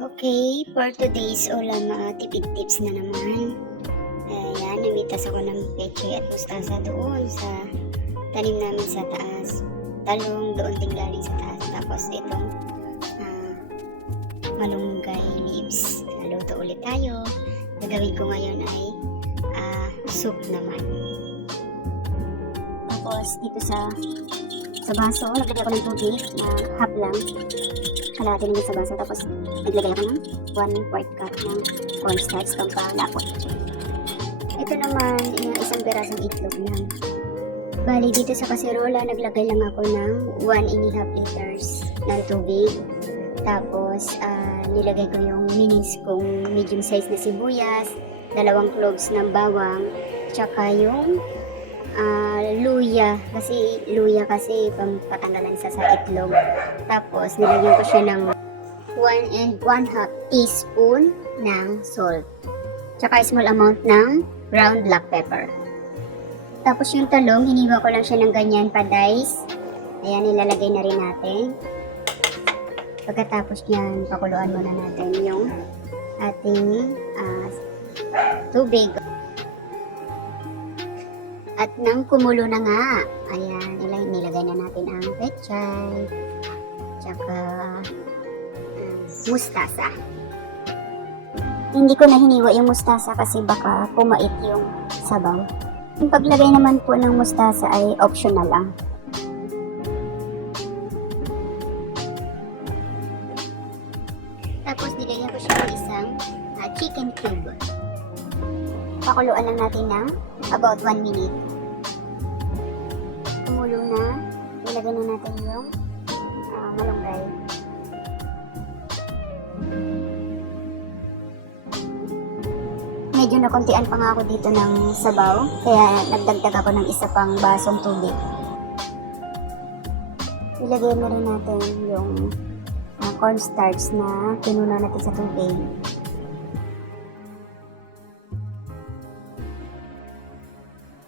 Okay, for today's ulam, tipid tips na naman. Ayan, namitas ako ng peche at mustasa doon sa tanim namin sa taas. Talong doon din galing sa taas. Tapos itong malunggay leaves. Naluto ulit tayo. Gagawin ko ngayon ay soup naman. Tapos dito sa baso, naglagay ako ng tubig na half lang. Kalahati naman sa baso. Tapos naglagay ako ng 1/4 cup ng cornstarch pampalapot. Ito naman, isang pirasong itlog lang. Bali, dito sa kaserola, naglagay lang ako ng 1.5 liters ng tubig. Tapos, nilagay ko yung minis kong medium size na sibuyas, 2 cloves ng bawang, tsaka yung luya. Luya kasi pampatanggalan sa itlog. Tapos, nilagyan ko siya ng 1.5 teaspoon ng salt. Tsaka small amount ng ground black pepper. Tapos yung talong, hiniwa ko lang siya ng ganyan pa-dice. Ayan, ilalagay na rin natin. Pagkatapos yan, pakuluan muna natin yung ating tubig. At nang kumulo na nga, ayan, nilagay na natin ang pechay, tsaka mustasa. Hindi ko na hiniwa yung mustasa kasi baka pumait yung sabaw. Yung paglagay naman po ng mustasa ay optional lang. Tapos nilagyan ko siya ng isang chicken cube. Pakuluan lang natin ng about 1 minute. Kumulo na, nilagyan na natin yung malunggay. Medyo nakuntian pa nga ako dito ng sabaw, kaya nagdagdag ako ng isa pang basong tubig. Ilagay na rin natin yung cornstarch na kinuha natin sa tubig.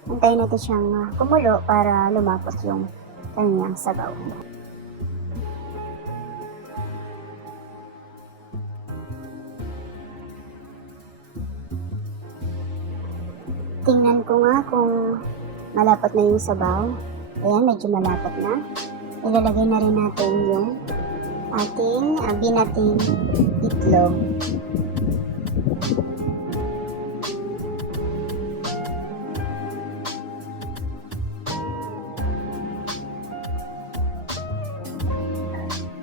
Antayin natin siyang kumulo para lumapot yung kanyang sabaw. Tingnan ko nga kung malapot na yung sabaw. Ayan, medyo malapot na. Ilalagay na rin natin yung ating binating itlog.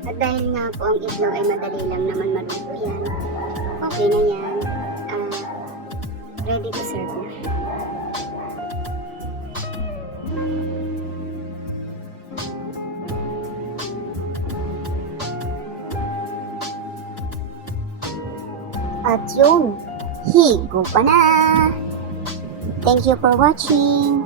At dahil nga po ang itlog ay madali lang naman maluto yan, okay na yan. Ready to serve na. At yun, higo pa na! Thank you for watching!